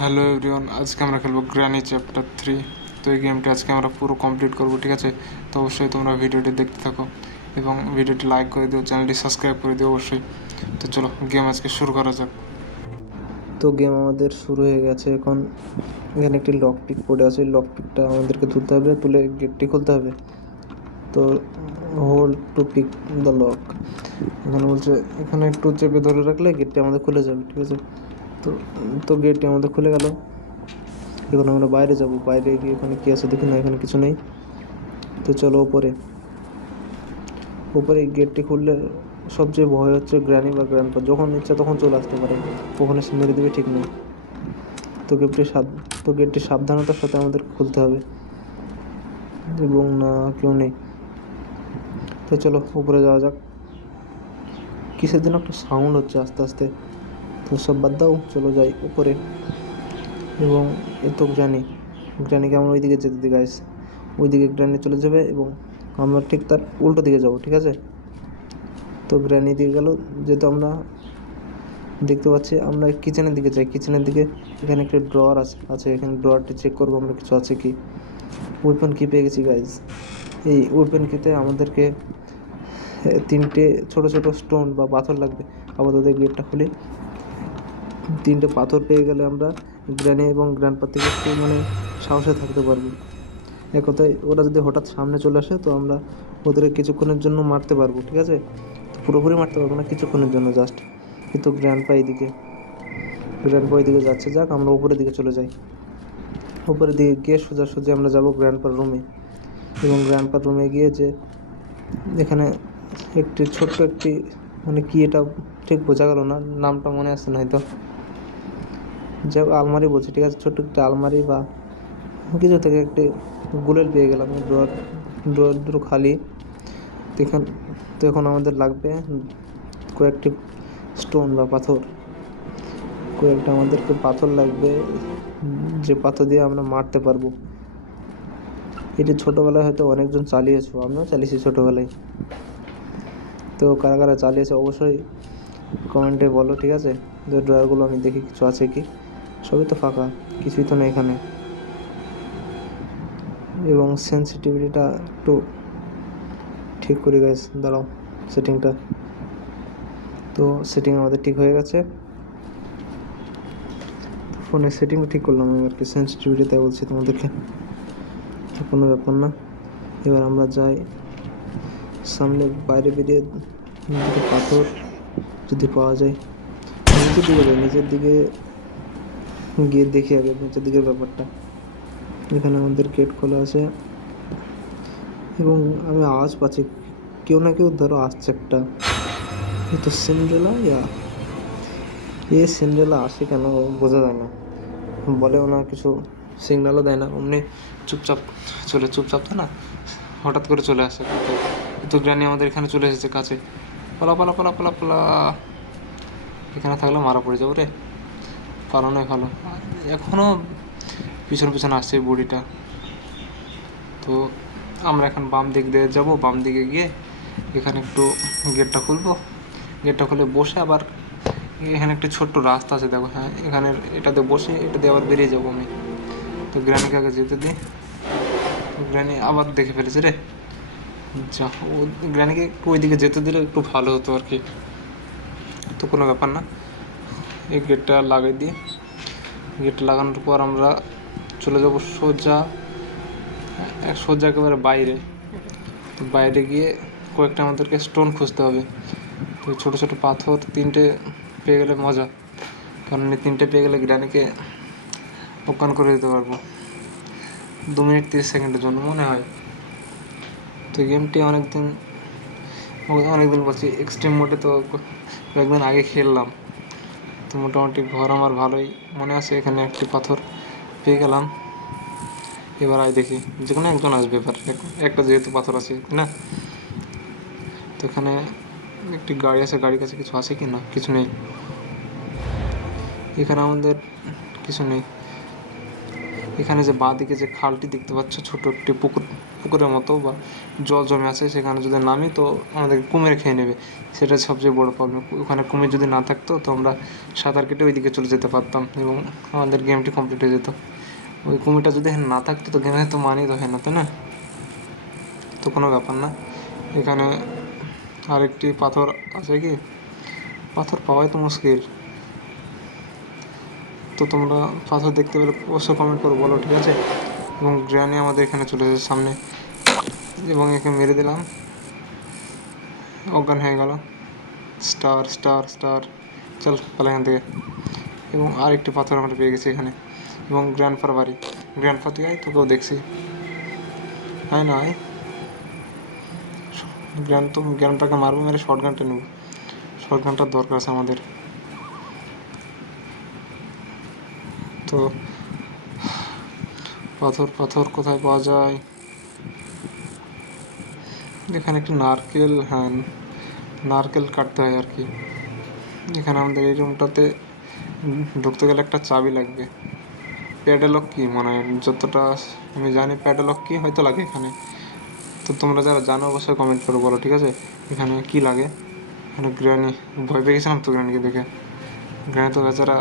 Hello everyone, আজকে আমরা খেলবো গ্র্যানি চ্যাপ্টার 3। তো এই গেমটি আজকে আমরা পুরো কমপ্লিট করব, ঠিক আছে? তো অবশ্যই তোমরা ভিডিওটি দেখতে থাকো এবং ভিডিওটি লাইক করে দিও, চ্যানেলটি সাবস্ক্রাইব করে দিও অবশ্যই। তো চলো গেম আজকে শুরু করা যাক। তো গেম আমাদের শুরু হয়ে গেছে। এখন এখানে একটি লক পিক পড়ে আছে, লক পিকটা আমাদেরকে তুলতে হবে, তুলে গেটটি খুলতে হবে। তো hold to pick the lock, এখানে বলছে এখানে একটু চেপে ধরে রাখলে গেটটি আমাদের খুলে যাবে, ঠিক আছে? তো তো গেটটি আমাদের খুলে গেল। এখন আমরা বাইরে যাব, বাইরে গিয়ে এখানে কী আছে দেখি না, এখানে কিছু নেই। তো চলো উপরে উপরে গেটটি খুললে সবচেয়ে ভয় হচ্ছে গ্র্যানি বা গ্র্যান্ডপা, যখন ইচ্ছা তখন চলে আসতে পারে, ওখানে সে মেরে দেবে ঠিক নেই। তো গেটটি সাবধানতার সাথে আমাদের খুলতে হবে এবং না কেউ নেই। তো চলো উপরে যাওয়া যাক। কিসের জন্য একটা সাউন্ড হচ্ছে আস্তে আস্তে, তো সব বাদ দাও, চলো যাই উপরে। এবং এ তো গ্র্যানিকে আমরা ওইদিকে যেতে দিই গাইস, ওইদিকে গ্র্যানি চলে যাবে এবং আমরা ঠিক তার উল্টো দিকে যাব, ঠিক আছে? তো গ্র্যানি দিকে গেল, যেহেতু আমরা দেখতে পাচ্ছি আমরা কিচেনের দিকে যাই, কিচেনের দিকে এখানে একটা ড্রয়ার আছে, এখানে ড্রয়ারটা চেক করবো আমরা কিছু আছে কি। ওয়েপন কি পেয়ে গেছি গাইজ। এই ওয়েপন কিতে আমাদেরকে 3টে ছোট ছোট স্টোন বা পাথর লাগবে। আপাতত গেটটা খুলি, 3টে পাথর পেয়ে গেলে আমরা গ্র্যানি এবং গ্র্যান্ডপা থেকে একটু সাহসে থাকতে পারবো। এক কথায় ওরা যদি হঠাৎ সামনে চলে আসে তো আমরা ওদের কিছুক্ষণের জন্য মারতে পারবো, ঠিক আছে? তো পুরোপুরি মারতে পারবো না, কিছুক্ষণের জন্য জাস্ট। কিন্তু গ্র্যান্ডপা এদিকে যাচ্ছে, যাক আমরা উপরের দিকে চলে যাই। উপরের দিকে গিয়ে সোজাসুজি আমরা যাব গ্র্যান্ডপার রুমে। এবং গ্র্যান্ডপার রুমে গিয়ে যে এখানে ছোট্ট একটি কি এটা ঠিক বোঝা গেল না, নামটা মনে আসছে না হয়তো, যাই হোক আলমারি বলছি, ঠিক আছে? ছোট্ট একটি আলমারি বা কিছু থেকে একটি গুলেল পেয়ে গেলাম। ড্রয়ার দুটো খালি। তো এখন আমাদের লাগবে কয়েকটি স্টোন বা পাথর, কয়েকটা আমাদেরকে পাথর লাগবে, যে পাথর দিয়ে আমরা মারতে পারবো। এটি ছোটোবেলায় হয়তো অনেকজন চালিয়েছো, আমিও চালিয়েছি ছোটোবেলায়। তো কারা কারা চালিয়েছে অবশ্যই কমেন্টে বলো, ঠিক আছে? যে ড্রয়ারগুলো আমি দেখি কিছু আছে কি, সবই তো ফাঁকা, কিছুই তো নেই এখানে। এবং সেন্সিটিভিটিটা একটু ঠিক করে গাইস, দাঁড়াও সেটিংটা। তো সেটিং আমাদের ঠিক হয়ে গেছে, ফোনের সেটিং ঠিক করলাম আমি আর কি, সেন্সিটিভিটি তাই বলছি তোমাদেরকে, তো কোনো ব্যাপার না। এবার আমরা যাই সামনে, বাইরে বেরিয়ে দুটো পাথর যদি পাওয়া যায়, নিচের দিকে গিয়ে দেখি আগে নিচের দিকের ব্যাপারটা। এখানে আমাদের গেট খোলা আছে এবং আমি আওয়াজ পাচ্ছি, কেউ না কেউ ধরো আসছে একটা। এই তো সিন্ড্রেলা, সিন্ড্রেলা আসে কেন বোঝা যায় না, বলেও না কিছু, সিগন্যালও দেয় না, অমনি চুপচাপ তো না, হঠাৎ করে চলে আসে। তো গ্র্যানি আমাদের এখানে চলে এসেছে কাছে, পালা পালা পালা পালা পালা। এখানে থাকলে মারা পড়ে যাবো রে, পালানোই ভালো। এখনও পিছন পিছন আসছে এই বডিটা। তো আমরা এখন বাম দিক দিয়ে যাবো, বাম দিকে গিয়ে এখানে একটু গেটটা খুলবো, গেটটা খুলে বসে আবার এখানে একটা ছোট্ট রাস্তা আছে দেখো, হ্যাঁ এখানে এটাতে বসে এটা দিয়ে আবার বেরিয়ে যাবো আমি। তো গ্র্যানিকে আগে যেতে দিই, গ্র্যানি আবার দেখে ফেলেছে রে, যা ও গ্র্যানিকে একটু ওইদিকে যেতে দিলে একটু ভালো হতো আর কি। তো কোনো ব্যাপার না, এই গেটটা লাগিয়ে দিই। গেট লাগানোর পর আমরা চলে যাব সোজা একেবারে বাইরে। তো বাইরে গিয়ে কয়েকটা আমাদেরকে স্টোন খুঁজতে হবে। তো ছোটো ছোটো পাথর 3টে পেয়ে গেলে মজা, কারণ এই 3টে পেয়ে গেলে গ্র্যানিকে অজ্ঞান করে দিতে পারবো 2 মিনিট 30 সেকেন্ডের জন্য মনে হয়। তো গেমটি অনেকদিন বলছি এক্সট্রিম মোডে, তো কয়েকদিন আগে খেললাম। তো মোটামুটি ঘর আমার ভালোই মনে আছে। এখানে একটি পাথর পেয়ে গেলাম, এবার দেখি যে কোনো একজন আসবে, এবার একটা যেহেতু পাথর আছে না। তো এখানে একটি গাড়ি আছে, গাড়ির কাছে কিছু আছে কি না, কিছু নেই। এখানে আমাদের কিছু নেই। এখানে যে বাঁ দিকে যে খালটি দেখতে পাচ্ছ, ছোট একটি পুকুর, পুকুরের মতো বা জল জমে আছে, সেখানে যদি নামি তো আমাদেরকে কুমির খেয়ে নেবে। সেটা সবচেয়ে বড় প্রবলেম। ওখানে কুমির যদি না থাকতো তো আমরা সাঁতার কেটে ওইদিকে চলে যেতে পারতাম এবং আমাদের গেমটি কমপ্লিট হয়ে যেত। ওই কুমিরটা যদি এখানে না থাকতো তো গেমে তো মানি তো হয় না, তাই না? তো কোনো ব্যাপার না। এখানে আরেকটি পাথর আছে, কি পাথর পাওয়াই তো মুশকিল। তো তোমরা পাথর দেখতে পেলে অবশ্যই কমেন্ট করো, বলো, ঠিক আছে? এবং গ্র্যানি আমাদের এখানে চলে এসেছে সামনে এবং একে মেরে দিলাম, অজ্ঞান হয়ে গেল। স্টার স্টার স্টার, চল পালা এখান থেকে। এবং আরেকটি পাথর আমরা পেয়ে গেছি এখানে। এবং গ্র্যান্ডপার বাড়ি, গ্র্যান্ডপা তুই আয়, তোকেও দেখছি, আয় না আয়। গ্র্যান্ডপাকে মারবো, মেরে শর্ট গানটা নেব, শর্ট গানটার দরকার আছে আমাদের। তো পাথর পাথর কোথায় পাওয়া যায়? এখানে একটি নারকেল, হ্যাঁ নারকেল কাটতে হয় আর কি। এখানে আমাদের এই রুমটাতে ঢুকতে গেলে একটা চাবি লাগবে। প্যাডলক কি মনে হয়, যতটা আমি জানি প্যাডলক কি হয়তো লাগে এখানে। তো তোমরা যারা জানো অবশ্যই কমেন্ট করে বলো, ঠিক আছে? এখানে কি লাগে? এখানে গ্র্যানি, ভয় পেয়ে গেছিলাম তো গ্র্যানিকে দেখে। গ্র্যানি তো বেচারা,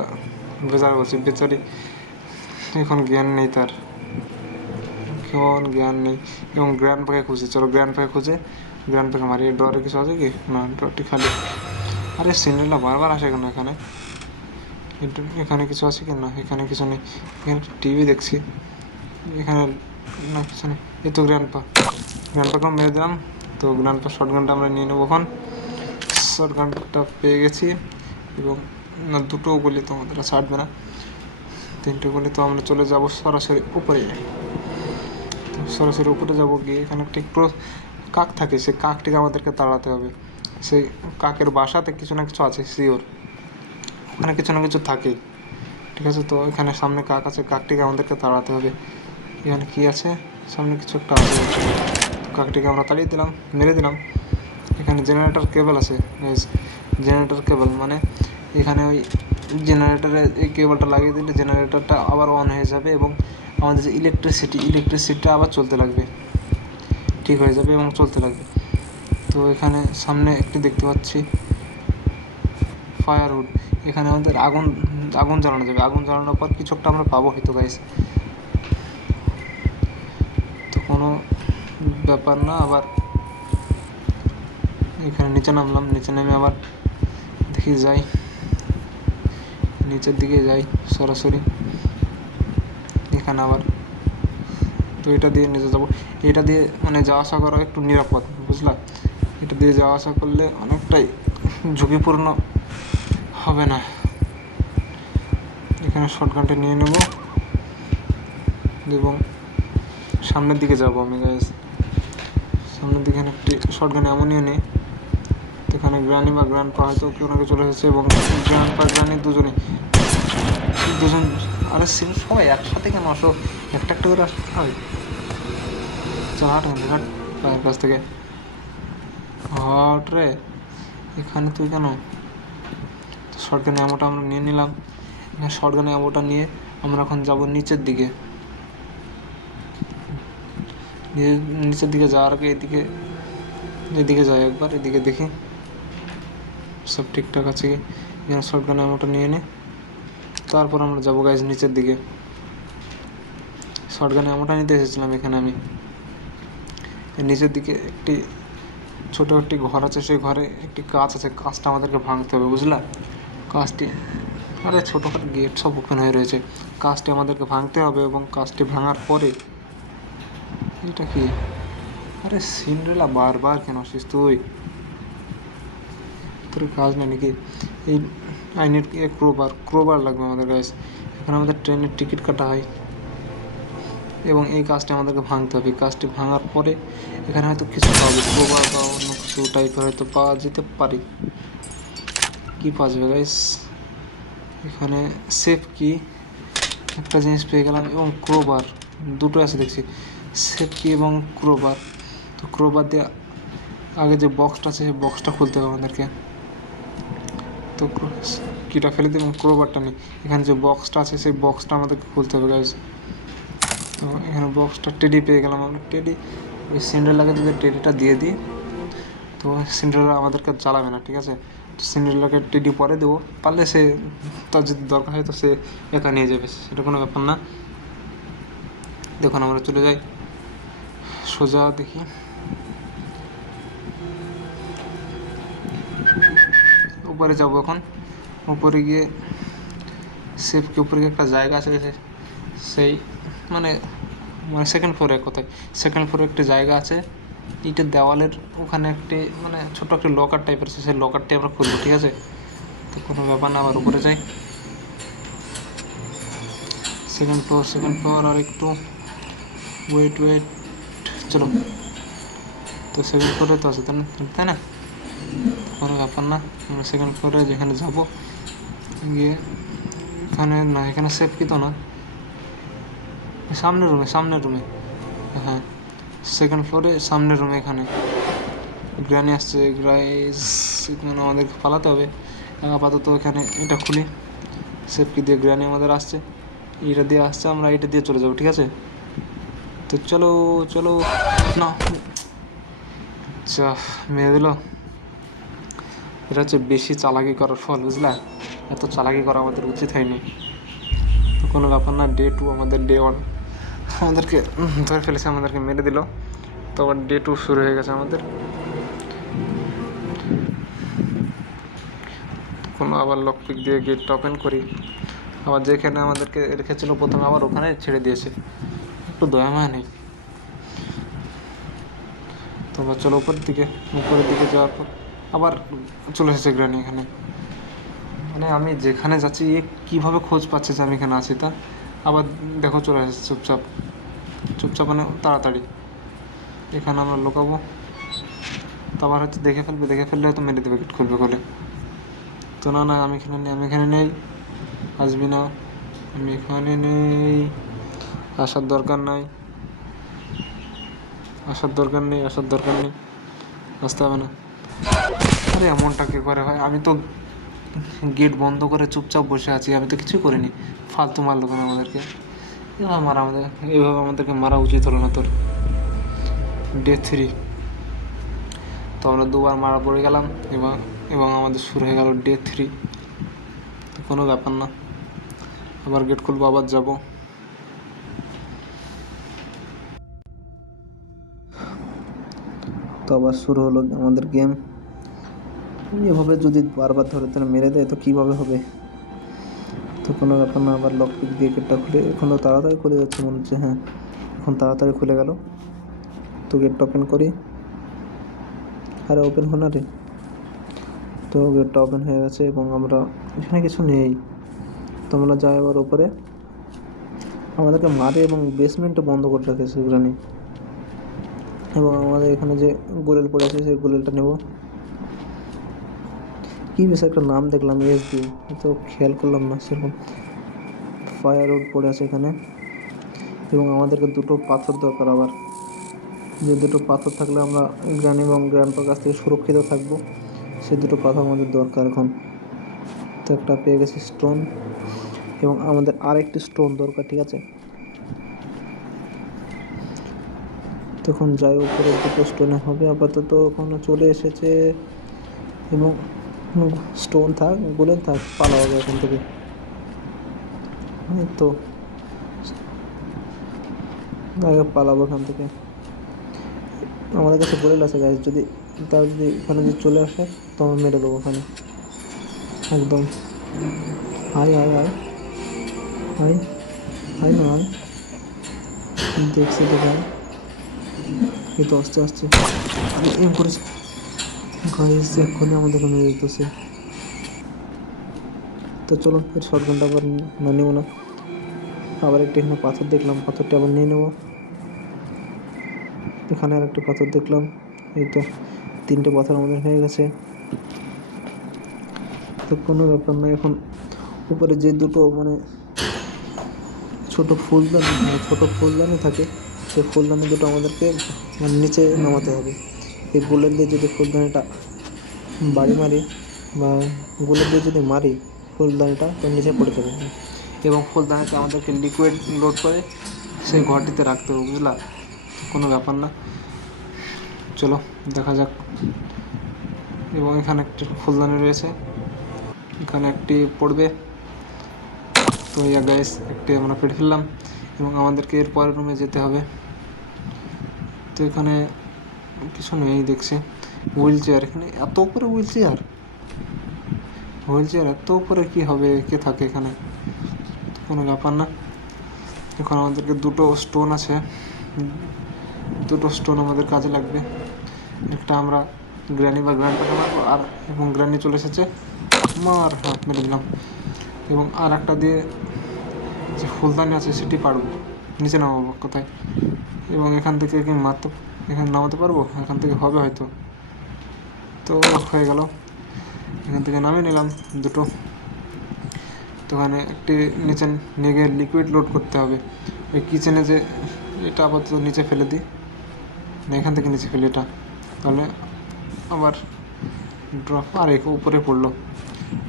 বেচারা বলছি বেচারি, এখন জ্ঞান নেই তার, এখন জ্ঞান নেই। এবং গ্র্যান্ডপাকে খুঁজে, চলো গ্র্যান্ডপাকে খুঁজে গ্র্যান্ডপাকে মারি। ডরে কিছু আছে কি? না, ডরটি খালি। আরে সিন্ড্রেলা বারবার আসে কেন এখানে? এখানে কিছু আছে কি? না, এখানে কিছু নেই। এখানে টিভি দেখছি, এখানে না কিছু নেই। এই তো গ্র্যান্ডপাকেও মেরে দিলাম। তো গ্র্যান্ডপা শর্ট গানটা আমরা নিয়ে নেবো এখন। শর্ট গানটা পেয়ে গেছি এবং না, দুটো গুলি তো আমাদের ছাড়বে না, তিনটে গুলি। তো আমরা চলে যাব সরাসরি উপরে। সরাসরি উপরে যাব, গিয়ে এখানে একটি কাক থাকে, সেই কাকটিকে আমাদেরকে তাড়াতে হবে। সেই কাকের বাসাতে কিছু না কিছু আছে শিওর, ওখানে কিছু না কিছু থাকে, ঠিক আছে? তো এখানে সামনে কাক আছে, কাকটিকে আমাদেরকে তাড়াতে হবে। এখানে কি আছে? সামনে কিছু একটা আছে, কাকটিকে আমরা তাড়িয়ে দিলাম, মেরে দিলাম। এখানে জেনারেটর কেবল আছে, জেনারেটর কেবল মানে এখানে ওই জেনারেটরে এই কেবলটা লাগিয়ে দিলে জেনারেটরটা আবার অন হয়ে যাবে এবং আমাদের যে ইলেকট্রিসিটিটা আবার চলতে লাগবে, ঠিক হয়ে যাবে এবং চলতে লাগবে। তো এখানে সামনে একটি দেখতে পাচ্ছি ফায়ারউড, এখানে আমাদের আগুন জ্বালানো যাবে। আগুন জ্বালানোর পর কিছু একটা আমরা পাবো হয়তো গাইস, তো কোনো ব্যাপার না। আবার এখানে নিচে নামলাম, নিচে নেমে আবার দেখি যাই, নিচের দিকে যাই সরাসরি। এখানে আবার তো এটা দিয়ে নিচে যাবো, এটা দিয়ে মানে যাওয়া আসা করা একটু নিরাপদ, বুঝলা? এটা দিয়ে যাওয়া আসা করলে অনেকটাই ঝুঁকিপূর্ণ হবে না। এখানে শর্টগানটা নিয়ে নেব এবং সামনের দিকে যাব আমি গাইস। সামনের দিকে একটি শর্টগান এমনই নেই। এখানে গ্রানি বা গ্র্যান্ডপা হয়তো কেউ না কেউ চলে এসেছে এবং গ্র্যান্ডপা গ্রানি দুজন, আরে সবাই একসাথে কেন আসো? একটা একটা করে আসতে হয়। চল হাট পায়ের কাছ থেকে, হট রে। এখানে তুই কেন? শর্টগান অ্যামোটা আমরা নিয়ে নিলাম। এখানে শর্টগান অ্যামোটা নিয়ে আমরা এখন যাব নিচের দিকে। নিচের দিকে যাওয়ার আগে এদিকে যাই একবার, এদিকে দেখি সব ঠিকঠাক আছে কি। এখানে শর্টগান অ্যামোটা নিয়ে নিই, তারপর আমরা যাবো গাইজ নিচের দিকে। শর্টগান অ্যামোটা নিতে এসেছিলাম এখানে আমি। নিচের দিকে ছোট একটি ঘর আছে, সেই ঘরে একটি কাঁচ আছে, কাঁচটা আমাদেরকে ভাঙতে হবে, বুঝলা? কাঁচটি, আরে ছোটোখাটো গেট সব ওপেন হয়ে রয়েছে, কাঁচটি আমাদেরকে ভাঙতে হবে এবং কাঁচটি ভাঙার পরে এটা কি? আরে সিন্ড্রেলা বারবার কেন আসিস তুই? তোর কাজ নেই নাকি? এই আই নিড ক্রোবার লাগবে আমাদের গাইস। এখানে আমাদের ট্রেনের টিকিট কাটা হয় এবং এই কাজটি আমাদেরকে ভাঙতে হবে। কাজটি ভাঙার পরে এখানে হয়তো কিছু পাবে, ক্রোবার বা অন্য কিছু টাইপের হয়তো পাওয়া যেতে পারে। কী পাওয়া যাবে গাইস? এখানে সেফ কি একটা জিনিস পেয়ে গেলাম এবং ক্রোবার দুটো আছে দেখছি, সেফ কি এবং ক্রোবার। তো ক্রোবার দিয়ে আগে যে বক্সটা আছে সেই বক্সটা খুলতে হবে আমাদেরকে। তো কিটা ফেলে দিই এবং ক্রোবারটা নিই। এখানে যে বক্সটা আছে সেই বক্সটা আমাদেরকে খুলতে হবে গাইস। তো তো এখানে বক্সটা টেডি পেয়ে গেলাম আমরা। টেডি ওই সিন্ড্রেলাকে যদি টেডিটা দিয়ে দিই তো সিন্ড্রেলা আমাদেরকে জ্বালাবে না, ঠিক আছে। তো সিন্ড্রেলাকে টেডি পরে দেবো, পারলে সে তার যদি দরকার হয় তো সে একা নিয়ে যাবে, সেটা কোনো ব্যাপার না। দেখুন আমরা চলে যাই সোজা, দেখি উপরে যাবো এখন। উপরে গিয়ে সেফকে উপরে গিয়ে একটা জায়গা আছে, সেই মানে মানে সেকেন্ড ফ্লোরে, কোথায় সেকেন্ড ফ্লোরে একটা জায়গা আছে, ইটের দেওয়ালের ওখানে একটি মানে ছোটো একটা লকার টাইপের আছে, সেই লকারটি আমরা খুলবো, ঠিক আছে। তো কোনো ব্যাপার না, আবার উপরে যাই। সেকেন্ড ফ্লোর আর একটু ওয়েট, চলো। তো সেকেন্ড ফ্লোরে তো আছে তাই না, কোনো ব্যাপার না। আমরা সেকেন্ড ফ্লোরে যেখানে যাবো গিয়ে এখানে না, এখানে সেফ কি তো না, সামনের রুমে, হ্যাঁ সেকেন্ড ফ্লোরে সামনের রুমে। এখানে গ্রানি আসছে, গ্রাইস এখানে আমাদেরকে পালাতে হবে। আপাতত এখানে এটা খুলি, সেফকি দিয়ে গ্রানি আমাদের আসছে, এটা দিয়ে আসছে, আমরা এটা দিয়ে চলে যাবো, ঠিক আছে। তো চলো না, আচ্ছা মেরে দিল। এটা হচ্ছে বেশি চালাকি করার ফল, বুঝলা। এত চালাকি করা আমাদের উচিত হয়নি। তো কোনো ব্যাপার না, ডে 2 আমাদের ডে 1 আমাদেরকে ধরে ফেলেছে, আমাদেরকে মেরে দিল। তো আবার ডে 2 শুরু হয়ে গেছে আমাদের। কোনো আবার লকপিক দিয়ে গেটটা ওপেন করি, আবার যেখানে আমাদেরকে রেখেছিল প্রথমে আবার ওখানে ছেড়ে দিয়েছে, একটু দয়া মায়া নেই। তো আবার চলো উপরের দিকে যাওয়ার পর আবার চলে এসেছে গ্রানি এখানে। মানে আমি যেখানে যাচ্ছি এ কীভাবে খোঁজ পাচ্ছে যে আমি এখানে আছি, তা আবার দেখো চলে এসেছে চুপচাপ মানে তাড়াতাড়ি। এখানে আমরা লুকাবো, তো আবার হচ্ছে দেখে ফেললে হয়তো মেরে দেবে, গেট খুলবে বলে। তো না আমি এখানে নেই, আসবি না, আমি এখানে নেই, আসার দরকার নেই, আসতে হবে না। আরে এমনটা কে করে ভাই, আমি তো গেট বন্ধ করে চুপচাপ বসে আছি, আমি তো কিছুই করিনি, ফালতু মারলো কেন আমাদেরকে, এইভাবে আমাদেরকে মারা উচিত হলো না তোর। ডে 3, তো আমরা 2বার মারা পড়ে গেলাম এবং আমাদের শুরু হয়ে গেল ডে 3। তো কোনো ব্যাপার না, আবার গেট খুলবো, আবার যাবো। তো আবার শুরু হলো আমাদের গেম। এভাবে যদি বারবার ধরে ধরে মেরে দেয় তো কীভাবে হবে। তো কোনো ব্যাপার না, আবার লকপিক দিয়ে গেটটা খুলে, এখন তো তাড়াতাড়ি খুলে যাচ্ছে মনে হচ্ছে, হ্যাঁ এখন তাড়াতাড়ি খুলে গেল। তো গেটটা ওপেন করি, আরে ওপেন হো না রে। তো গেটটা ওপেন হয়ে গেছে এবং আমরা এখানে কিছু নেই। তো আমরা যাই আবার উপরে, আমাদেরকে মারে এবং বেসমেন্টটা বন্ধ করে রেখেছে গ্রানি। এবং আমাদের এখানে যে গোলেল পড়ে আছে সেই গোলেলটা নেব। কী বেশ একটা নাম দেখলাম এসডি, তো খেয়াল করলাম না সেরকম। ফায়ার উড পড়ে আছে এখানে, এবং আমাদেরকে 2টো পাথর দরকার আবার। যে 2টো পাথর থাকলে আমরা গ্রানি এবং গ্র্যান্ডপার কাছ থেকে সুরক্ষিত থাকবো, সে 2টো পাথর আমাদের দরকার এখন। তো একটা পেয়ে গেছি স্টোন, এবং আমাদের আরেকটি স্টোন দরকার, ঠিক আছে। তখন যাই উপরে, 2টো স্টোনে হবে আপাতত। ওখানে চলে এসেছে এবং স্টোন থাক গোলেন থাক, পালা হবে এখান থেকে। তো আগে পালাবো এখান থেকে। আমাদের কাছে গোলেল আছে গাইজ, যদি এখানে যদি চলে আসে তো আমরা মেরে দেবো ওখানে একদম। আয় না দেখছি তো ভাই, এই তো আসছে আমি এম করেছি গাইজ, এক্ষুনি আমাদেরকে মেরে দিতেছে। তো চলো এর শটগানটা আবার না নেবো না, আবার একটু এখানে পাথর দেখলাম, পাথরটা আবার নিয়ে নেবো। এখানে আর একটা পাথর দেখলাম, এই তো 3টে পাথর আমাদের হয়ে গেছে। তো কোনো ব্যাপার না, এখন উপরে যে 2টো মানে ছোট ফুলদানি থাকে, সেই ফুলদানি 2টো আমাদেরকে মানে নিচে নামাতে হবে। এই গোলের দিয়ে যদি ফুলদানিটা বাড়ি মারি বা গোলের দিয়ে যদি মারি ফুলদানিটা, তো নিচে পড়ে যাবে। এবং ফুলদানিতে আমাদেরকে লিকুইড লোড করে সেই ঘরটিতে রাখতে হবে, বুঝলা? কোনো ব্যাপার না, চলো দেখা যাক। এবং এখানে একটি ফুলদানি রয়েছে, এখানে একটি পড়বে। তো ইয়া গাইস, একটি আমরা পেড়ে ফেললাম এবং আমাদেরকে এর পরের রুমে যেতে হবে। তো এখানে কিছু নেই দেখছি, হুইল চেয়ার, এখানে এত উপরে হুইল চেয়ার এত উপরে কী হবে, কে থাকে এখানে? কোনো ব্যাপার না। এখন আমাদেরকে দুটো স্টোন আছে, দুটো স্টোন আমাদের কাজে লাগবে। একটা আমরা গ্র্যানি বা গ্র্যান্ডপাকে মারবো, আর এবং গ্র্যানি চলে এসেছে, মার হাত মেরে দিলাম। এবং আর একটা দিয়ে যে ফুলদানি আছে সেটি পারবো, নিচে নামাবো কোথায়, এবং এখান থেকে কি মারতে, এখানে নামাতে পারবো, এখান থেকে হবে হয়তো। তো হয়ে গেল, এখান থেকে নামিয়ে নিলাম দুটো। তো ওখানে একটি নিচে নিয়ে গিয়ে লিকুইড লোড করতে হবে। ওই কিচেনে যে এটা আপাতত নিচে ফেলে দিই, না এখান থেকে নিচে ফেলি এটা, তাহলে আবার ড্রপ আর উপরে পড়লো।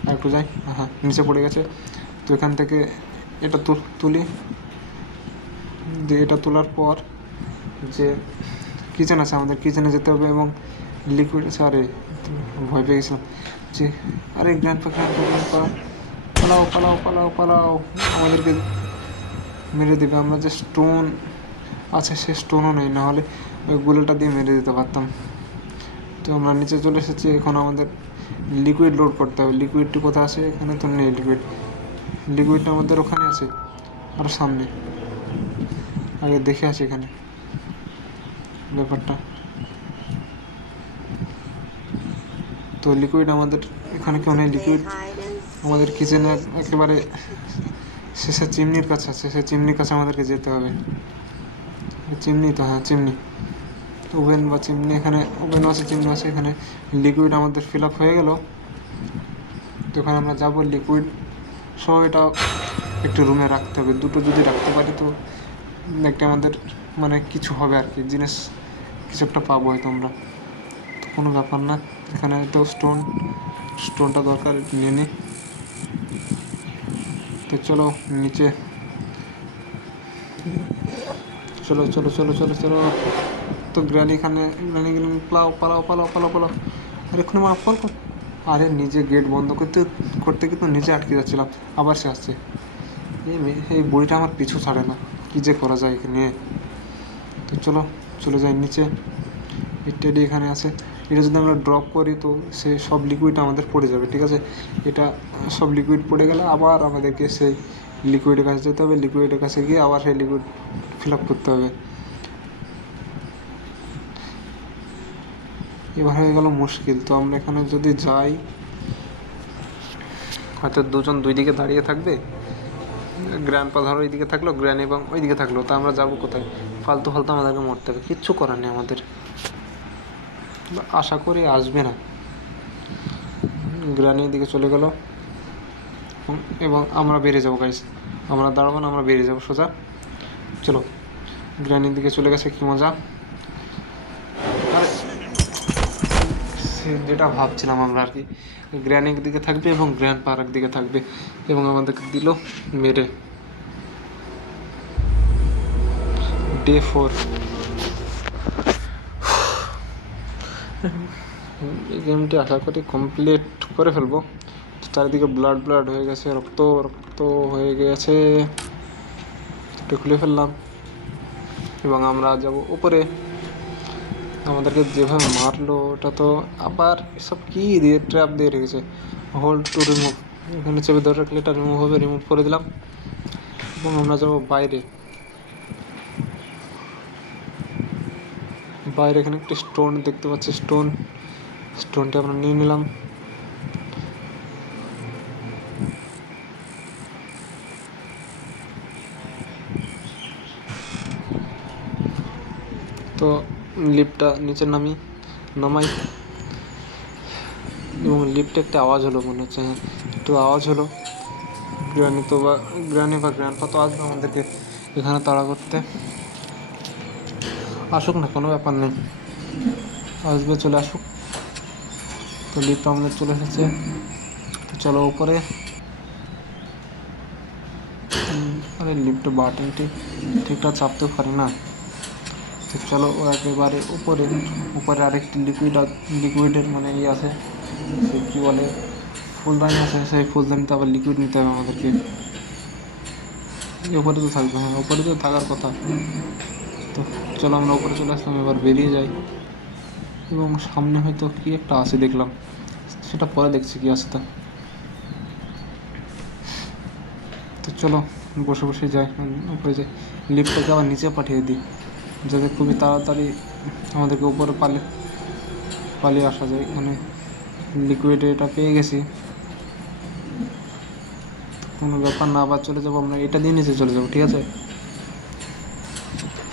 আর একটু যাই, হ্যাঁ নিচে পড়ে গেছে। তো এখান থেকে এটা তুলি, দিয়ে এটা তোলার পর যে কিচেন আছে আমাদের কিচেনে যেতে হবে এবং লিকুইড আছে। আরে ভয় পেয়ে গেছিলাম যে আরে গ্র্যান্ডপা পালাও পালাও পালাও পালাও, আমাদেরকে মেরে দেবে। আমরা যে স্টোন আছে সে স্টোনও নেই, নাহলে ওই গুলোটা দিয়ে মেরে দিতে পারতাম। তো আমরা নিচে চলে এসেছি, এখন আমাদের লিকুইড লোড করতে হবে। লিকুইডটি কোথায় আছে? এখানে তো নেই লিকুইডটা আমাদের ওখানে আছে, আরও সামনে। আগে দেখে আসি এখানে ব্যাপারটা। তো লিকুইড আমাদের এখানে কেউ নেই, লিকুইড আমাদের কিচেনে একেবারে শেষের চিমনির কাছে আছে, সে চিমনির কাছে আমাদেরকে যেতে হবে। চিমনি তো, হ্যাঁ চিমনি, ওভেন বা চিমনি, এখানে ওভেন আছে চিমনি আছে। এখানে লিকুইড আমাদের ফিল আপ হয়ে গেল। তো এখানে আমরা যাবো, লিকুইড সব এটা একটু রুমে রাখতে হবে। দুটো যদি রাখতে পারি তো একটা আমাদের মানে কিছু হবে আর কি, জিনিস কিছু একটা পাবো হয়তো আমরা। তো কোনো ব্যাপার না, এখানে তো স্টোনটা দরকার, নিয়ে নিই। তো চলো নিচে, চলো চলো চলো চলো চলো। তো গ্র্যানি পালাও পালাও পালাও পালাও পালাও। আর এক্ষুনি আমার ফল কর। আরে নিজে গেট বন্ধ করতে কিন্তু নিজে আটকে যাচ্ছিলাম, আবার সে আসছে। এই বইটা আমার পিছু ছাড়ে না, কী যে করা যায় এখানে। তো চলো চলে যাই নিচে। ইত্যাদি এখানে আছে, এটা যদি আমরা ড্রপ করি তো সে সব লিকুইড আমাদের পড়ে যাবে, ঠিক আছে? এটা সব লিকুইড পড়ে গেলে আবার আমাদেরকে সেই লিকুইডের কাছে যেতে হবে, লিকুইডের কাছে গিয়ে আবার সেই লিকুইড ফিল আপ করতে হবে। এবার হয়ে গেল মুশকিল। তো আমরা এখানে যদি যাই, হয়তো দুজন দুই দিকে দাঁড়িয়ে থাকবে, গ্র্যান্ডপা ধরো ওইদিকে থাকলো, গ্র্যানি এবং ওইদিকে থাকলো। তা আমরা যাবো কোথায়? ফালতু আমাদেরকে মরতে হবে, কিচ্ছু করার নেই আমাদের। আশা করি আসবে না। গ্র্যানির দিকে চলে গেল এবং আমরা বেরিয়ে যাবো গাইস, আমরা দাঁড়াবো না, আমরা বেরিয়ে যাবো সোজা। চলো, গ্র্যানির দিকে চলে গেছে, কি মজা। যেটা ভাবছিলাম আমরা আর কি, গ্র্যানির দিকে থাকবে এবং গ্র্যান্ডপা আর দিকে থাকবে, এবং আমাদেরকে দিল মেরে। ডে 4 এই গেমটি আশা করি কমপ্লিট করে ফেলবো। চারিদিকে ব্লাড হয়ে গেছে, রক্ত হয়ে গেছে। একটু খুলে ফেললাম এবং আমরা যাব উপরে। আমাদেরকে যেভাবে মারলো ওটা তো আবার সব কি দিয়ে ট্র্যাপ দিয়ে রেখেছে। হোল্ড টু রিমুভ, এখানে চেপে ধরে রাখলে এটা রিমুভ হবে, রিমুভ করে দিলাম এবং আমরা যাবো বাইরে। এখানে একটি স্টোন দেখতে পাচ্ছি, স্টোনটা আমরা নিয়ে নিলাম। তো লিফটটা নিচে নামাই এবং লিফটে একটা আওয়াজ হলো, মনে হচ্ছে হ্যাঁ একটু আওয়াজ হলো। গ্র্যানি বা গ্র্যান্ডপা তো আসবে আমাদেরকে এখানে তাড়া করতে। আসুক না, কোনো ব্যাপার নেই, আসবে, চলে আসুক। তো লিফট আমাদের চলে এসেছে, তো চলো উপরে। আরে লিফট বাটনটি ঠিকঠাক চাপতেও পারি না। তো চলো একেবারে উপরে আরেকটি লিকুইডের মানে ইয়ে আছে, সে কী বলে ফুলদানি আছে, সেই ফুলদানিতে আবার লিকুইড নিতে হবে আমাদেরকে। উপরে তো থাকবে, হ্যাঁ উপরে তো থাকার কথা। তো চলো আমরা উপরে চলে আসলাম, এবার বেরিয়ে যাই। এবং সামনে হয়তো কি একটা আছে দেখলাম, সেটা পরে দেখছি কি আছে। তো চলো বসে বসে যাই, উপরে যাই, লিফটটাকে আবার নিচে পাঠিয়ে দিই যাতে খুবই তাড়াতাড়ি আমাদেরকে উপরে পালিয়ে আসা যায়। এখানে লিকুইড এটা পেয়ে গেছি, কোনো ব্যাপার না, আবার চলে যাবো আমরা, এটা দিয়ে নিচে চলে যাবো, ঠিক আছে।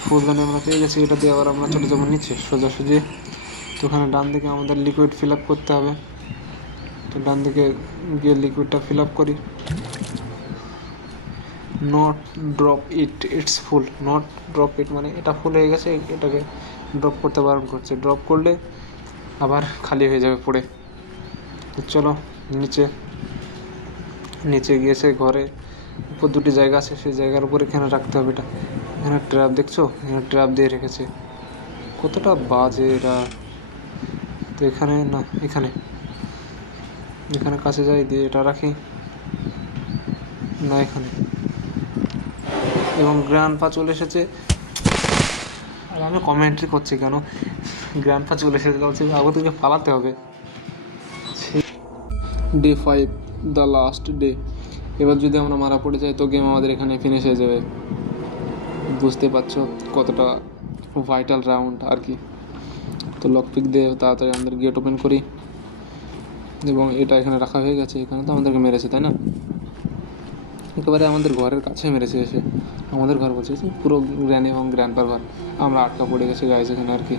ফুলদানি আমরা পেয়ে গেছি, এটা দিয়ে আবার আমরা চলে যাবো নিচে সোজাসুজি। তো ওখানে ডান দিকে আমাদের লিকুইড ফিল আপ করতে হবে। তো ডান দিকে গিয়ে লিকুইডটা ফিল আপ করি। Not drop it's full, not drop it মানে এটা ফুল হয়ে গেছে, এটাকে ড্রপ করতে বারণ করছে। ড্রপ করলে আবার খালি হয়ে যাবে পড়ে। তো চলো নিচে গিয়েছে ঘরে উপর দুটি জায়গা আছে, সেই জায়গার উপর এখানে রাখতে হবে এটা। এখানে ট্র্যাপ দেখছো, এখানে ট্র্যাপ দিয়ে রেখেছে, কতটা বাজে এরা। তো এখানে না, এখানে কাছে যাই দিয়ে এটা রাখি না এখানে। এবং গ্র্যান্ডপা চলে এসেছে, আর আমি কমেন্ট্রি করছি কেন, গ্র্যান্ডপা চলে এসেছে বলছি আগে থেকে পালাতে হবে। Day 5, the last day. এবার যদি আমরা মারা পড়ে যাই তো গেম আমাদের এখানে ফিনিশ হয়ে যাবে। বুঝতে পারছো কতটা ভাইটাল রাউন্ড আর কি। তো লকপিক দিয়ে তাড়াতাড়ি আমাদের গেট ওপেন করি, এবং এটা এখানে রাখা হয়ে গেছে। এখানে তো আমাদেরকে মেরেছে তাই না, একেবারে আমাদের ঘরের কাছে মেরেছে এসে। আমাদের ঘর বলছে পুরো গ্র্যানি এবং গ্র্যান্ডপার ঘর। আমরা আটকা পড়ে গেছি গাইজ এখানে আর কি।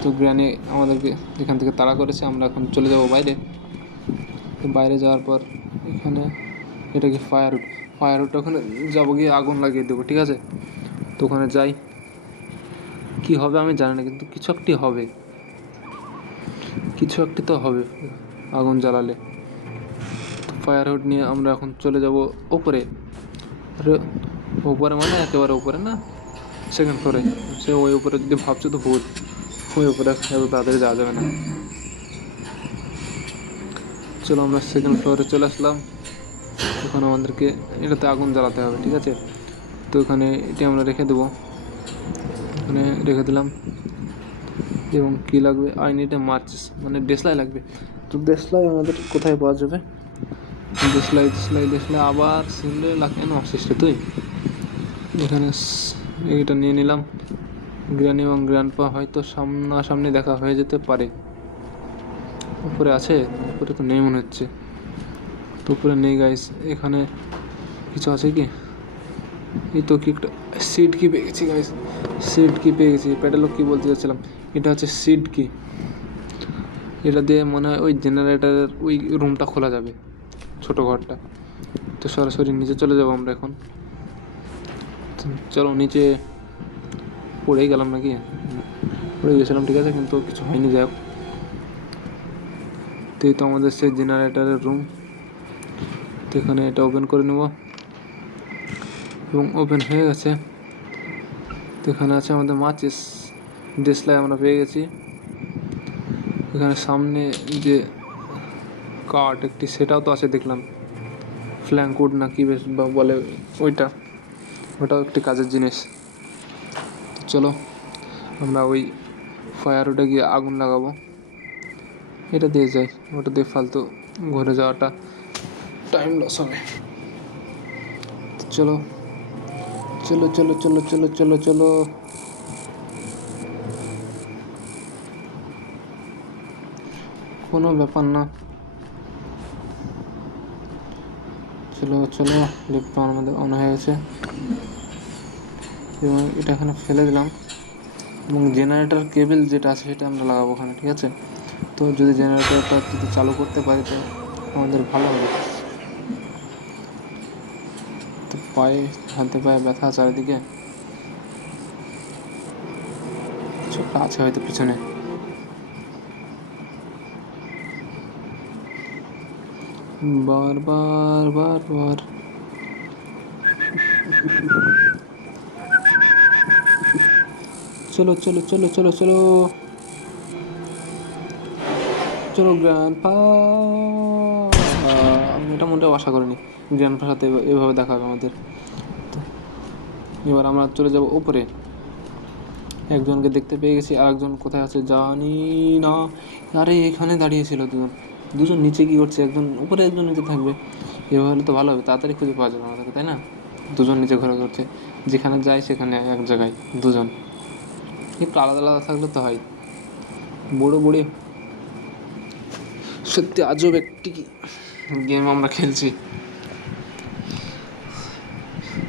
তো গ্র্যানি আমাদেরকে এখান থেকে তাড়া করেছে, আমরা এখন চলে যাব বাইরে। তো বাইরে যাওয়ার পর এখানে এটা কি ফায়ারউডটা ওখানে যাবো, গিয়ে আগুন লাগিয়ে দেবো, ঠিক আছে। তো ওখানে যাই, কী হবে আমি জানি না, কিন্তু কিছু একটি তো হবে আগুন জ্বালালে। তো ফায়ারউড নিয়ে আমরা এখন চলে যাব ওপরে মানে একেবারে উপরে না, সেকেন্ড ফ্লোরে। সে ওই উপরে যদি ভাবছো তো ভুল, ওই উপরে এত তাড়াতাড়ি যাওয়া যাবে না। চলো আমরা সেকেন্ড ফ্লোরে চলে আসলাম। ওখানে আমাদেরকে এটাতে আগুন জ্বালাতে হবে, ঠিক আছে। তো ওখানে এটি আমরা রেখে দেবো, ওখানে রেখে দিলাম। এবং কী লাগবে, আই নিড এ মার্চিস মানে দেশলাই লাগবে। তো দেশলাই আমাদের কোথায় পাওয়া যাবে, দেশলাই আবার সিনলে লাগে না অসিস্টে তুই। এখানে এইটা নিয়ে নিলাম। গ্র্যানি এবং গ্র্যান্ডপা হয়তো সামনাসামনি দেখা হয়ে যেতে পারে। উপরে আছে, উপরে তো নেই মনে হচ্ছে। তো উপরে নেই গাইস, এখানে কিছু আছে কি, এই তো কি একটা সিড কি পেয়ে গেছি গাইস, প্যাডেলক কি বলতে চাচ্ছিলাম, এটা হচ্ছে সিড কি। এটা দিয়ে মনে হয় ওই জেনারেটারের ওই রুমটা খোলা যাবে, ছোটো ঘরটা। তো সরাসরি নিচে চলে যাবো আমরা এখন। চলো নিচে, পড়েই গেলাম নাকি, পড়ে গেছিলাম ঠিক আছে, কিন্তু কিছু হয়নি, যাই হোক। তো এই তো আমাদের সেই জেনারেটারের রুম। তো এখানে এটা ওপেন করে নেব, এবং ওপেন হয়ে গেছে। তো এখানে আছে আমাদের মাচিস, দেশলাই আমরা পেয়ে গেছি। এখানে সামনে যে কাঠ একটি, সেটাও তো আছে দেখলাম, ফ্ল্যাঙ্কউড না কি বেশ বলে ওটাও একটি কাজের জিনিস। চলো আমরা ওই ফায়ারউডে গিয়ে আগুন লাগাবো, এটা দিয়ে যাই, ওটা দিয়ে ফালতু ঘুরে যাওয়াটা টাইম লস হবে। চলো চলো চলো চলো চলো চলো চলো কোনো ব্যাপার না, চলো লিফট আমাদের অন হয়ে গেছে। এবং এটা এখানে ফেলে দিলাম, এবং জেনারেটর কেবল যেটা আছে সেটা আমরা লাগাবো ওখানে, ঠিক আছে। তো যদি জেনারেটরটা যদি চালু করতে পারি তো আমাদের ভালো হবে। তো হাতে পায়ে ব্যথা, চারিদিকে কিছু একটা আছে হয়তো পিছনে। বার চলো চলো চলো চলো চলো চলো গ্র্যান্ডপা। আমি এটা মোটেও আশা করিনি গ্র্যান্ডপার সাথে এভাবে দেখা হবে আমাদের। তো এবার আমরা চলে যাব উপরে। একজনকে দেখতে পেয়ে গেছি, আর একজন কোথায় আছে জানি না। আরে এখানে দাঁড়িয়েছিল দুজন। দুজন নিচে কি করছে? একজন উপরে একজন নিচে থাকবে। এভাবে হলে তো ভালো হবে, তাড়াতাড়ি খুঁজে পাওয়া যাবে আমাদেরকে, তাই না? দুজন নিচে ঘোরা করছে, যেখানে যায় সেখানে এক জায়গায় দুজন। একটু আলাদা আলাদা থাকলে তো হয়। বুড়ো বুড়ি সত্যি আজব একটি গেম আমরা খেলছি।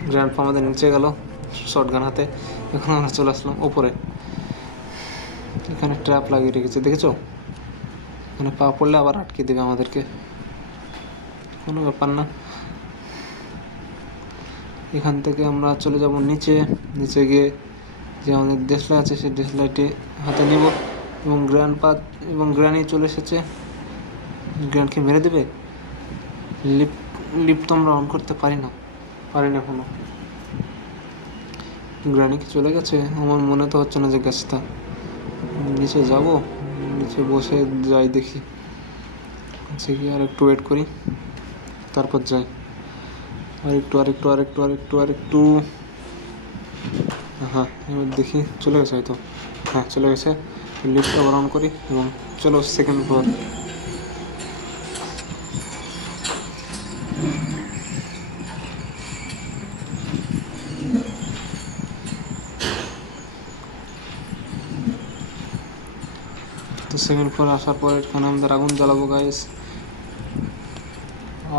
গ্র্যান্ডপা আমাদের নিচে গেল শটগান হাতে। এখন আমরা চলে আসলাম ওপরে। এখানে ট্র্যাপ লাগিয়ে রেখেছে, দেখেছো? মানে পা পড়লে আবার আটকে দেবে আমাদেরকে, কোনো ব্যাপার না। এখান থেকে আমরা চলে যাব নিচে। নিচে গিয়ে যে আমাদের দেশলাই আছে সেই দেশলাইটি হাতে নিব, এবং গ্র্যান্ডপা এবং গ্র্যানি চলে এসেছে। গ্র্যান্ডকে মেরে দেবে। লিফট তো আমরা অন করতে পারি না এখনো। গ্র্যানি কি চলে গেছে? আমার মনে তো হচ্ছে না যে গেছে। তা নিচে যাব, নিচে বসে যাই দেখি। আচ্ছা কি আর একটু ওয়েট করি, তারপর যাই। আরেকটু। হ্যাঁ এবার দেখি চলে গেছে হয়তো। হ্যাঁ চলে গেছে। লিফট আবার অন করি এবং চলো সেকেন্ড ফ্লোর। তো সেকেন্ড ফ্লোরে আসার পর এখানে আমাদের আগুন জ্বালাবো গাইস।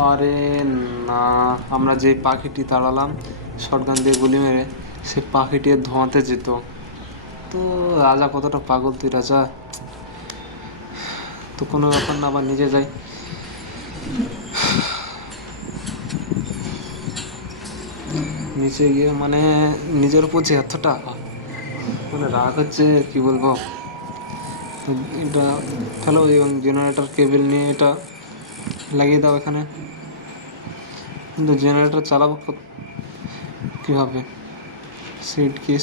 আরে না, আমরা যে পাখিটি তাড়ালাম শটগান দিয়ে গুলি মেরে, সে পাখিটি ধোঁয়াতে যেত। তো রাজা কতটা পাগল তুই রাজা। তো কোনো ব্যাপার না, আবার নিজে যাই। নিচে গিয়ে মানে নিজের উপর যে এতটা মানে রাগ হচ্ছে কি বলবো। এটা ফেলো এবং জেনারেটর কেবল নিয়ে এটা লাগিয়ে দাও এখানে। কিন্তু জেনারেটর চালাবো কীভাবে?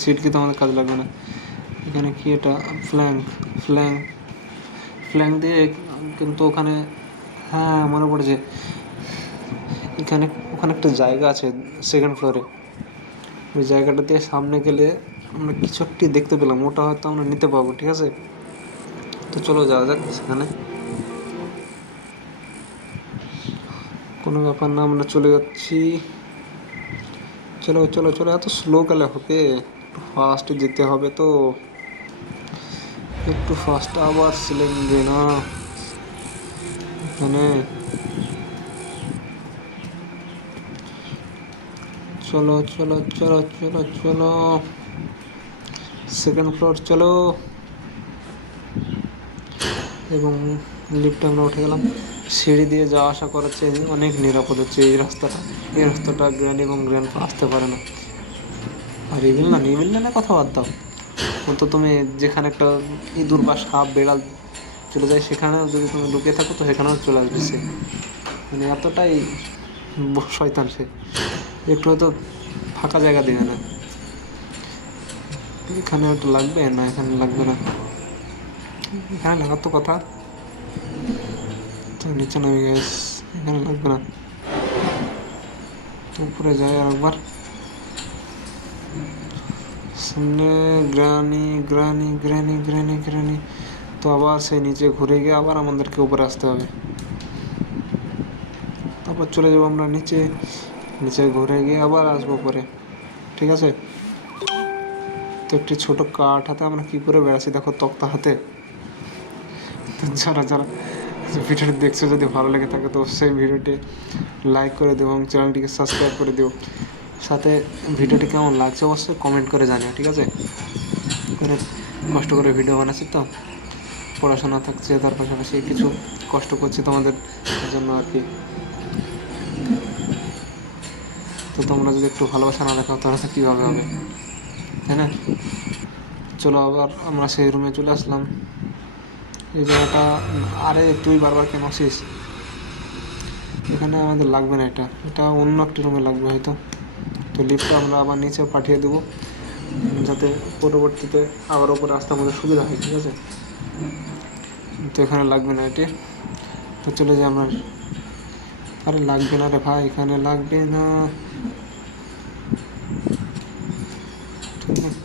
সিট কি তো আমাদের কাজ লাগবে না। এখানে কি এটা ফ্ল্যাঙ্ক দিয়ে কিন্তু ওখানে, হ্যাঁ মনে পড়েছে, ওখানে একটা জায়গা আছে সেকেন্ড ফ্লোরে। ওই জায়গাটা দিয়ে সামনে গেলে আমরা কিছু একটি দেখতে পেলাম, ওটা হয়তো আমরা নিতে পারবো। ঠিক আছে, তো চলো যাওয়া যাক সেখানে। কোনো ব্যাপার না, আমরা চলে যাচ্ছি। চলো চলো চলো, এত স্লো গেলে হবে? একটু ফাস্ট যেতে হবে তো, একটু ফাস্ট। আবার সিলেন্ডে না এখানে। চলো চলো চলো চলো চলো, সেকেন্ড ফ্লোর চলো। এবং লিফটে আমরা উঠে গেলাম। সিঁড়ি দিয়ে যাওয়া আসা করার চেয়ে অনেক নিরাপদ হচ্ছে এই রাস্তাটা গ্র্যান্ড এবং গ্র্যান্ডপা আসতে পারে না। আর ইভিল না কথা বাদ দাও। তো তুমি যেখানে একটা ইঁদুর বা সাপ বেড়াল চলে যায়, সেখানেও যদি তুমি লুকিয়ে থাকো তো সেখানেও চলে আসবে সে। মানে এতটাই শয়তান সে, একটু হয়তো ফাঁকা জায়গা দেবে না। এখানে একটু লাগবে না, এখানে লাগবে না, এখানে লাগার তো কথা। তো নিচে নামে গ্যাস, এখানে লাগবে না। উপরে যাই আর একবার। সামনে গ্রানি। তো আবার সেই নিচে ঘুরে গিয়ে আবার আমাদেরকে উপরে আসতে হবে। তারপর চলে যাবো আমরা নিচে ঘুরে গিয়ে আবার আসবো উপরে। ঠিক আছে, তো একটি ছোট কাঠ হাতে আমরা কী করে বেড়াচ্ছি দেখো, তক্তা হাতে। তো যারা ভিডিওটি দেখছো, যদি ভালো লেগে থাকে তো অবশ্যই ভিডিওটি লাইক করে দেবো এবং চ্যানেলটিকে সাবস্ক্রাইব করে দিও। সাথে ভিডিওটি কেমন লাগছে অবশ্যই কমেন্ট করে জানিও। ঠিক আছে, কষ্ট করে ভিডিও বানাচ্ছি তো, পড়াশোনা থাকছে, তার পাশাপাশি কিছু কষ্ট করছি তোমাদের জন্য আর কি। তো তোমরা যদি একটু ভালোবাসা না দেখাও তাহলে তো কীভাবে হবে, তাই না? চলো আবার আমরা সেই রুমে চলে আসলাম। এই জায়গাটা, আরে তুই বারবার কেন আসিস? এখানে আমাদের লাগবে না, এটা অন্য একটা রুমে লাগবে হয়তো। তো লিফটটা আমরা আবার নিচে পাঠিয়ে দেবো, যাতে পরবর্তীতে আবার ওপরে আসতে আমাদের সুবিধা হয়, ঠিক আছে। তো এখানে লাগবে না এটি, তো চলে যাই আমরা। আরে লাগবে না রে ভাই, এখানে লাগবে না,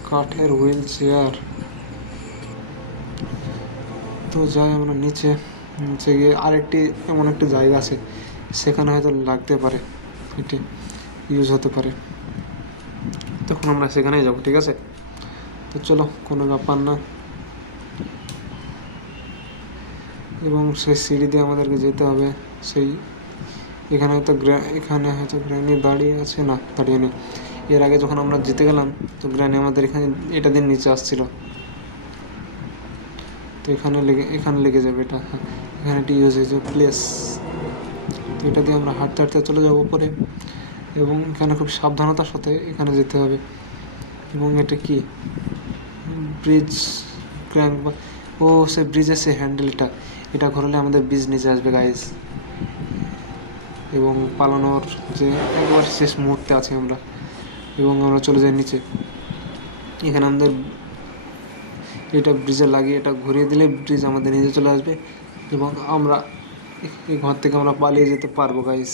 কাঠের হুইল চেয়ার। তো যাই আমরা নিচে গিয়ে আরেকটি এমন একটি জায়গা আছে, সেখানে হয়তো লাগতে পারে, এটি ইউজ হতে পারে, তখন আমরা সেখানেই যাব, ঠিক আছে। তো চলো, কোনো ব্যাপার না। এবং সেই সিঁড়ি দিয়ে আমাদেরকে যেতে হবে, সেই এখানে হয়তো গ্র্যানি দাঁড়িয়ে আছে, না দাঁড়িয়ে নেই। এর আগে যখন আমরা জিতে গেলাম, তো গ্র্যানি আমাদের এটা দিয়ে নিচে আসছিল, তো এখানে লেগে যাবে এটা। হ্যাঁ, এখানে একটি ইউজ হয়েছে প্লেস, তো এটা দিয়ে আমরা হাঁটতে হাঁটতে চলে যাবো উপরে। এবং এখানে খুব সাবধানতার সাথে এখানে যেতে হবে। এবং এটা কি ব্রিজ ক্র্যাঙ্ক, ও সে ব্রিজের সে হ্যান্ডেলটা, এটা ঘোরালে আমাদের ব্রিজ নিচে আসবে গাইস। এবং পালানোর যে একবার শেষ মুহূর্তে আছি আমরা, এবং আমরা চলে যাই নিচে। এখানে আমাদের এটা ব্রিজে লাগিয়ে এটা ঘুরিয়ে দিলে ব্রিজ আমাদের নিচে চলে আসবে, এবং আমরা এই ঘর থেকে আমরা পালিয়ে যেতে পারবো গাইস।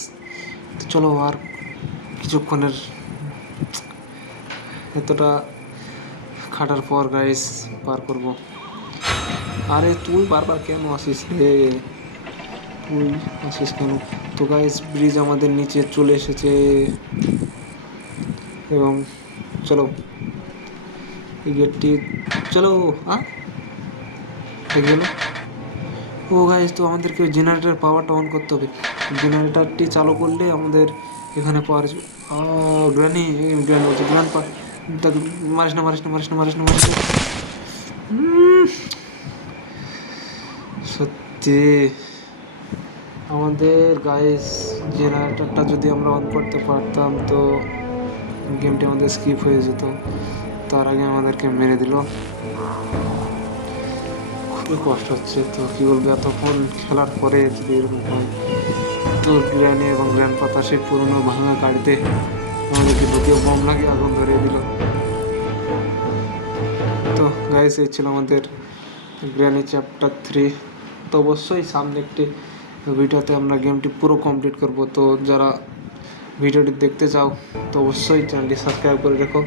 তো চলো, আর কিছুক্ষণের এতটা খাটার পর গাইস পার করব। আরে তুই বারবার কেন আসিস রে, তুই আসিস কেন? তো গাইস ব্রিজ আমাদের নিচে চলে এসেছে, এবং চলো এই গেটটি, চলো। ঠিক গেল। ও গাইস, তো আমাদেরকে জেনারেটর পাওয়ারটা অন করতে হবে। জেনারেটরটি চালু করলে আমাদের এখানে পাওয়ার গ্র্যানি বলছে গ্র্যান্ড পা, মারিস না। সত্যি আমাদের গাইস জেনারেটরটা যদি আমরা অন করতে পারতাম, তো গেমটি আমাদের স্কিপ হয়ে যেত। তার আগে আমাদেরকে মেরে দিল, খুবই কষ্ট হচ্ছে। তো কী বলবো, এতক্ষণ খেলার পরে যদি এরকম হয়। তো গ্র্যানি এবং গ্র্যান্ডপা সেই পুরোনো ভাঙা গাড়িতে আমাদেরকে ঢুকিয়ে বম লাগিয়ে আগুন ধরিয়ে দিল। তো গাইস, এই ছিল আমাদের গ্র্যানি চ্যাপ্টার 3। তো অবশ্যই সামনে একটি ভিডিওতে আমরা গেমটি পুরো কমপ্লিট করব। তো যারা ভিডিওটি দেখতে চাও, তো অবশ্যই চ্যানেলটি সাবস্ক্রাইব করে রেখো,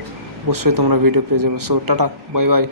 অবশ্যই তোমরা ভিডিও পেয়ে যাবে। So tata, bye bye.